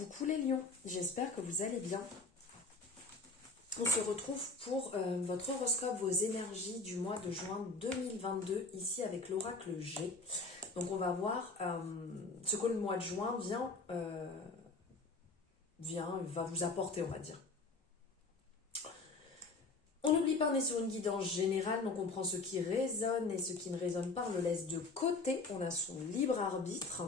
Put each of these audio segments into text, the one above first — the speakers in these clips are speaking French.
Coucou les lions, j'espère que vous allez bien. On se retrouve pour votre horoscope, vos énergies du mois de juin 2022, ici avec l'oracle G. Donc on va voir ce que le mois de juin va vous apporter, on va dire. On n'oublie pas, on est sur une guidance générale, donc on prend ce qui résonne et ce qui ne résonne pas, on le laisse de côté, on a son libre arbitre.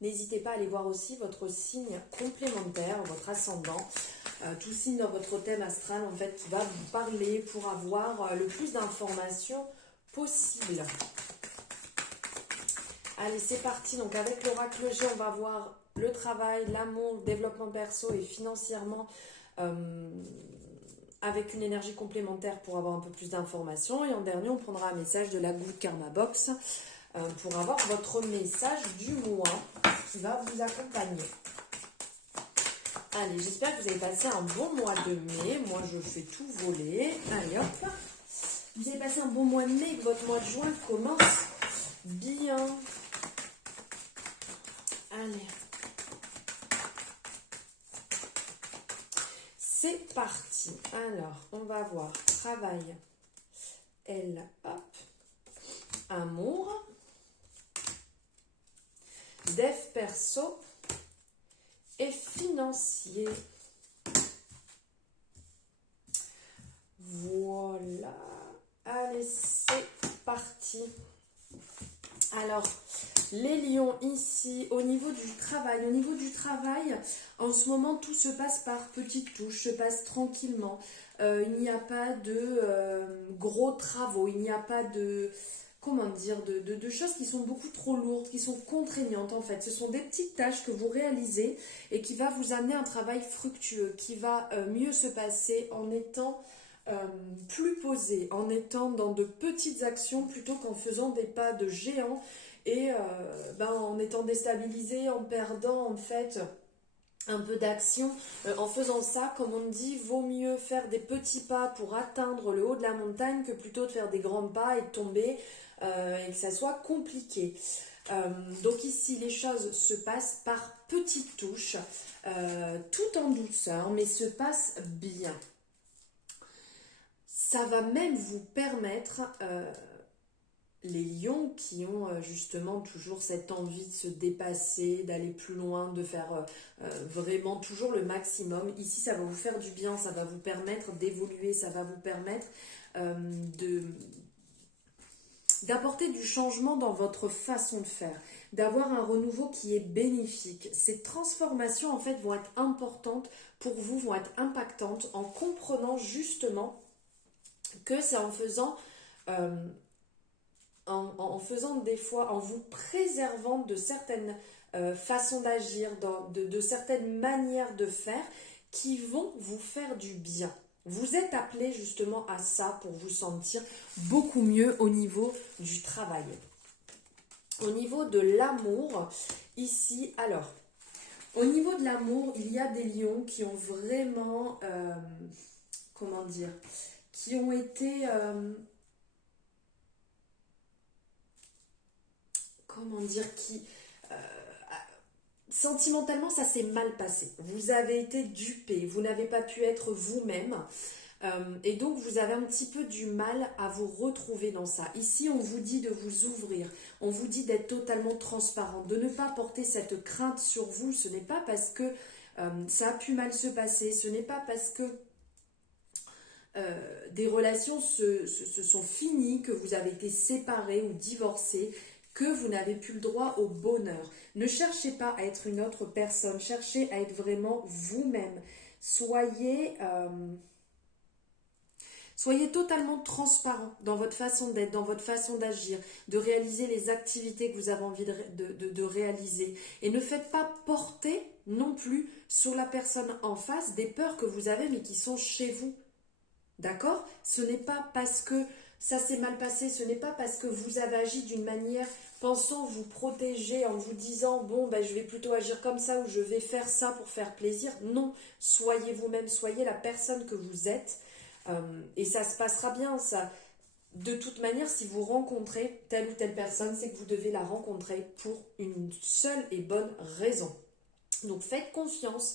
N'hésitez pas à aller voir aussi votre signe complémentaire, votre ascendant, tout signe dans votre thème astral en fait qui va vous parler pour avoir le plus d'informations possible. Allez, c'est parti. Donc avec l'oracle G, on va voir le travail, l'amour, le développement perso et financièrement avec une énergie complémentaire pour avoir un peu plus d'informations. Et en dernier, on prendra un message de la Good Karma Box pour avoir votre message du mois qui va vous accompagner. Allez, j'espère que vous avez passé un bon mois de mai. Moi, je fais tout voler. Allez, hop. Vous avez passé un bon mois de mai et que votre mois de juin commence bien. Allez. C'est parti. Alors, on va voir travail. Hop. Amour. Dev perso et financier. Voilà. Allez, c'est parti. Alors, les lions ici, au niveau du travail. En ce moment, tout se passe par petites touches, se passe tranquillement. Il n'y a pas de gros travaux, il n'y a pas de... Comment dire, de choses qui sont beaucoup trop lourdes, qui sont contraignantes en fait. Ce sont des petites tâches que vous réalisez et qui va vous amener un travail fructueux, qui va mieux se passer en étant plus posé, en étant dans de petites actions plutôt qu'en faisant des pas de géant et en étant déstabilisé, en perdant en fait un peu d'action. En faisant ça, comme on dit, vaut mieux faire des petits pas pour atteindre le haut de la montagne que plutôt de faire des grands pas et de tomber et que ça soit compliqué. Donc ici, les choses se passent par petites touches, tout en douceur, mais se passent bien. Ça va même vous permettre... les lions qui ont justement toujours cette envie de se dépasser, d'aller plus loin, de faire vraiment toujours le maximum. Ici, ça va vous faire du bien, ça va vous permettre d'évoluer, ça va vous permettre d'apporter du changement dans votre façon de faire, d'avoir un renouveau qui est bénéfique. Ces transformations, en fait, vont être importantes pour vous, vont être impactantes en comprenant justement que c'est en faisant... en faisant des fois, en vous préservant de certaines façons d'agir, de certaines manières de faire qui vont vous faire du bien. Vous êtes appelé justement à ça pour vous sentir beaucoup mieux au niveau du travail. Au niveau de l'amour, ici, alors, au niveau de l'amour, il y a des lions qui ont vraiment, comment dire, qui ont été... comment dire, sentimentalement, ça s'est mal passé. Vous avez été dupé, vous n'avez pas pu être vous-même. Et donc, vous avez un petit peu du mal à vous retrouver dans ça. Ici, on vous dit de vous ouvrir. On vous dit d'être totalement transparent, de ne pas porter cette crainte sur vous. Ce n'est pas parce que ça a pu mal se passer. Ce n'est pas parce que des relations se sont finies, que vous avez été séparés ou divorcés, que vous n'avez plus le droit au bonheur. Ne cherchez pas à être une autre personne, cherchez à être vraiment vous-même. Soyez totalement transparent dans votre façon d'être, dans votre façon d'agir, de réaliser les activités que vous avez envie de réaliser. Et ne faites pas porter non plus sur la personne en face des peurs que vous avez mais qui sont chez vous. D'accord? Ce n'est pas parce que ça s'est mal passé, ce n'est pas parce que vous avez agi d'une manière pensant vous protéger, en vous disant bon ben je vais plutôt agir comme ça ou je vais faire ça pour faire plaisir. Non, soyez vous-même, soyez la personne que vous êtes et ça se passera bien. de toute manière, si vous rencontrez telle ou telle personne, c'est que vous devez la rencontrer pour une seule et bonne raison. Donc faites confiance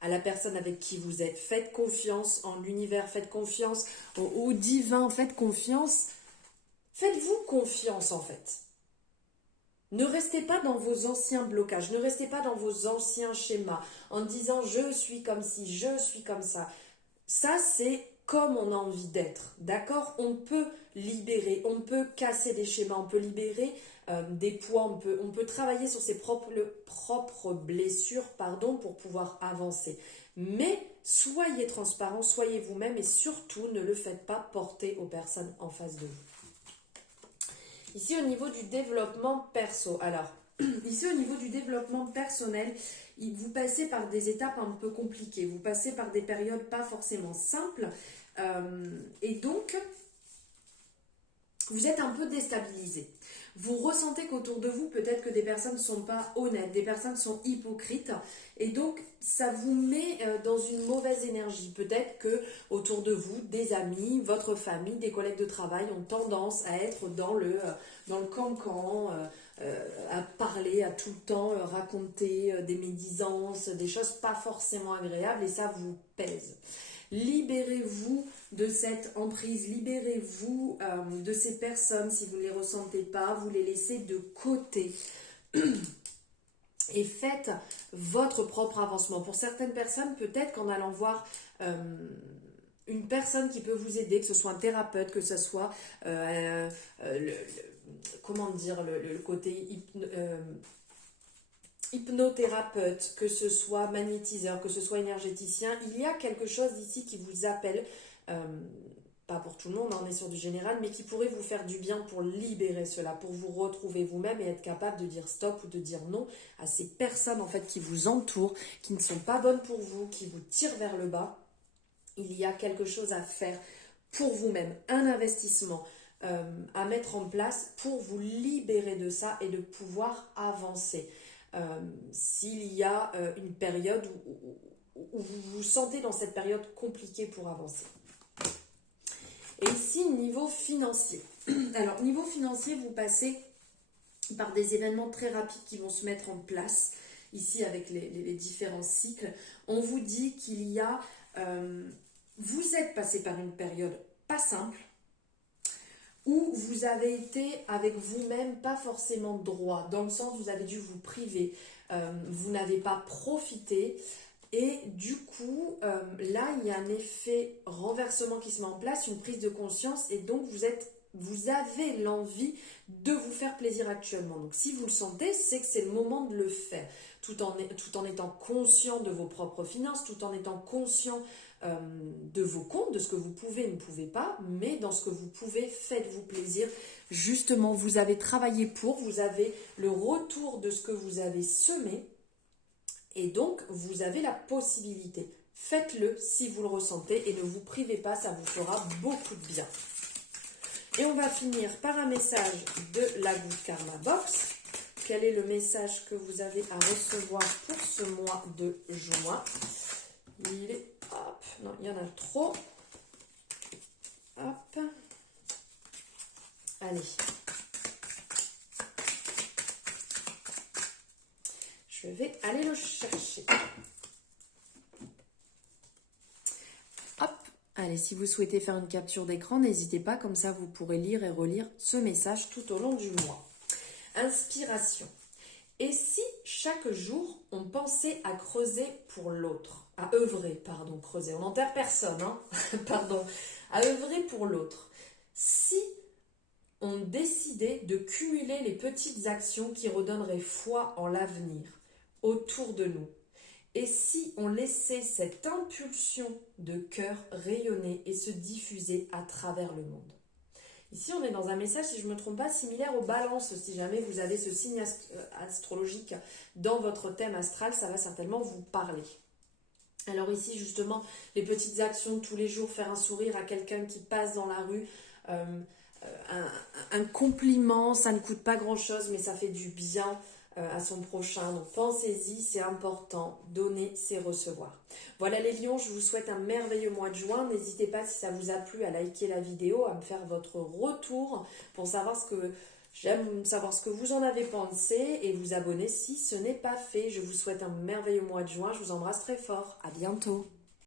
à la personne avec qui vous êtes, faites confiance en l'univers, faites confiance au divin, faites confiance, faites-vous confiance en fait. Ne restez pas dans vos anciens blocages, ne restez pas dans vos anciens schémas en disant je suis comme ci, je suis comme ça. Ça, c'est comme on a envie d'être, d'accord? On peut libérer, on peut casser des schémas, on peut libérer des poids, on peut travailler sur ses propres blessures, pardon, pour pouvoir avancer. Mais soyez transparent, soyez vous-même et surtout ne le faites pas porter aux personnes en face de vous. Ici, au niveau du développement perso, alors, ici, au niveau du développement personnel, vous passez par des étapes un peu compliquées, vous passez par des périodes pas forcément simples, et donc, vous êtes un peu déstabilisé. Vous ressentez qu'autour de vous, peut-être que des personnes ne sont pas honnêtes, des personnes sont hypocrites, et donc ça vous met dans une mauvaise énergie. Peut-être que autour de vous, des amis, votre famille, des collègues de travail ont tendance à être dans le cancan, à parler, à tout le temps raconter des médisances, des choses pas forcément agréables, et ça vous pèse. Libérez-vous de cette emprise, libérez-vous de ces personnes si vous ne les ressentez pas, vous les laissez de côté et faites votre propre avancement. Pour certaines personnes, peut-être qu'en allant voir une personne qui peut vous aider, que ce soit un thérapeute, que ce soit comment dire, le côté hypnothérapeute, que ce soit magnétiseur, que ce soit énergéticien, il y a quelque chose ici qui vous appelle, pas pour tout le monde, on est sur du général, mais qui pourrait vous faire du bien pour libérer cela, pour vous retrouver vous-même et être capable de dire stop ou de dire non à ces personnes en fait qui vous entourent, qui ne sont pas bonnes pour vous, qui vous tirent vers le bas. Il y a quelque chose à faire pour vous-même, un investissement à mettre en place pour vous libérer de ça et de pouvoir avancer. S'il y a une période où vous vous sentez dans cette période compliquée pour avancer. Et ici, niveau financier. Alors, niveau financier, vous passez par des événements très rapides qui vont se mettre en place. Ici, avec les différents cycles, on vous dit qu'il y a... vous êtes passé par une période pas simple, où vous avez été avec vous-même pas forcément droit, dans le sens où vous avez dû vous priver, vous n'avez pas profité, et du coup, là, il y a un effet renversement qui se met en place, une prise de conscience, et donc vous avez l'envie de vous faire plaisir actuellement. Donc si vous le sentez, c'est que c'est le moment de le faire, tout en étant conscient de vos propres finances, tout en étant conscient de vos comptes, de ce que vous pouvez et ne pouvez pas, mais dans ce que vous pouvez, faites-vous plaisir. Justement, vous avez travaillé pour, vous avez le retour de ce que vous avez semé, et donc vous avez la possibilité. Faites-le si vous le ressentez et ne vous privez pas, ça vous fera beaucoup de bien. Et on va finir par un message de la Good Karma Box. Quel est le message que vous avez à recevoir pour ce mois de juin? Il est... Hop, non, il y en a trop. Hop. Allez. Je vais aller le chercher. Hop. Allez, si vous souhaitez faire une capture d'écran, n'hésitez pas, comme ça vous pourrez lire et relire ce message tout au long du mois. Inspiration. Et si chaque jour, on pensait à creuser pour l'autre, à œuvrer, pardon, creuser, on n'enterre personne, hein, pardon, à œuvrer pour l'autre. Si on décidait de cumuler les petites actions qui redonneraient foi en l'avenir autour de nous, et si on laissait cette impulsion de cœur rayonner et se diffuser à travers le monde. Ici, on est dans un message, si je ne me trompe pas, similaire aux balances. Si jamais vous avez ce signe astrologique dans votre thème astral, ça va certainement vous parler. Alors ici, justement, les petites actions de tous les jours, faire un sourire à quelqu'un qui passe dans la rue, un compliment, ça ne coûte pas grand-chose, mais ça fait du bien. à son prochain. Donc pensez-y, c'est important, donner c'est recevoir. Voilà les lions, je vous souhaite un merveilleux mois de juin. N'hésitez pas si ça vous a plu à liker la vidéo, à me faire votre retour pour savoir j'aime savoir ce que vous en avez pensé et vous abonner si ce n'est pas fait. Je vous souhaite un merveilleux mois de juin, je vous embrasse très fort, à bientôt.